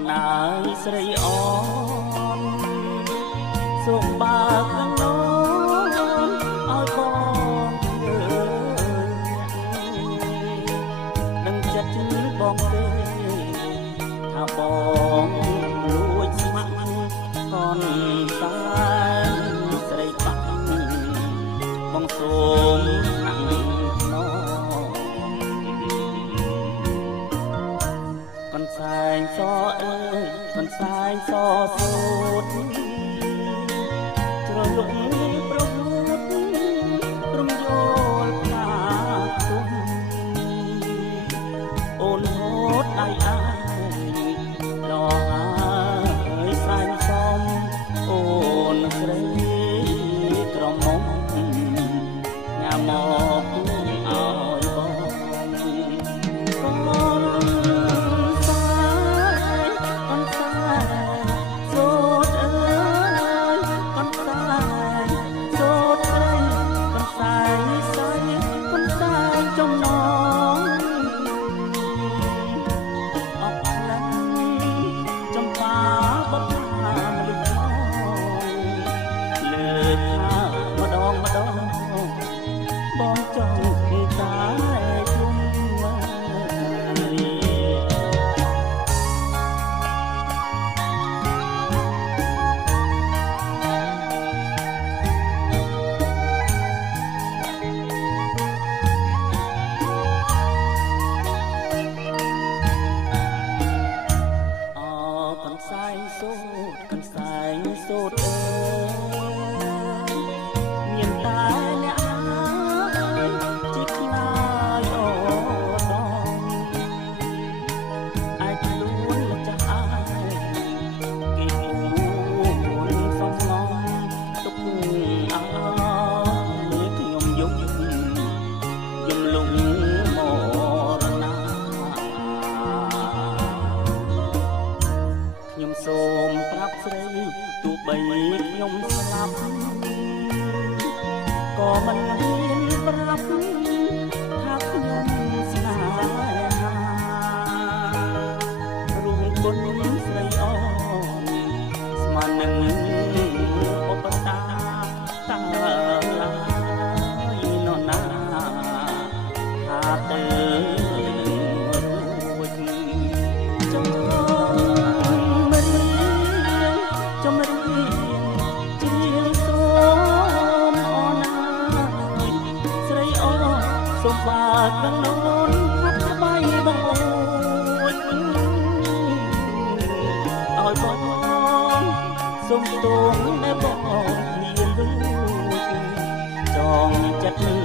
នណាយស្រីអូនសូមបើកនឹងនោមឲ្យបងនឹងចិត្តបងទេថាបងលួចស្ម័គ្រកនសាស្រីបាក់បងសូមណាំណកនសែងសអើយកនសែងសសូតជ្រលក់ប្រហូតព្រមយល់ថាទុំអូនហូតដៃអាយឡោហើយសែងសំអូនស្រីក្រមុំញ៉ាំមកឲ្យបងកូនសូតអើយកូនសែងសូតស្រីកូនសែងស្រីកូនសែងចំណងអបខ្លាំងចំបាបថាលឹកលើកថាម្ដងបងចង់តែជុំរីកនសែងសូតកនសែងសូតអើយមានតែអ្នកហើយជាខ្លាយអូដងអាចខ្លួនម្ចាស់អាយគេពួនសំឡងទុកអើលើខ្ញុំយំលងមរណាខ្ញុំសូមប្រាប់ស្រីទោះបីខ្ញុំស្លាប់ក៏មិនហ៊ានប្រាប់ថាខ្ញុំស្នេហារួមគុណស្រីអូនស្មើនឹងឧបតាតាឡាយនរណាថាទៅរួចចំចម្រៀងជាសូមអូនណាស្រីអូនសូមបើកនឹងនោនហាត់ក្បាយបងឲ្យបងសូមទងដែលបងហ៊ានរួចចងចិត្ត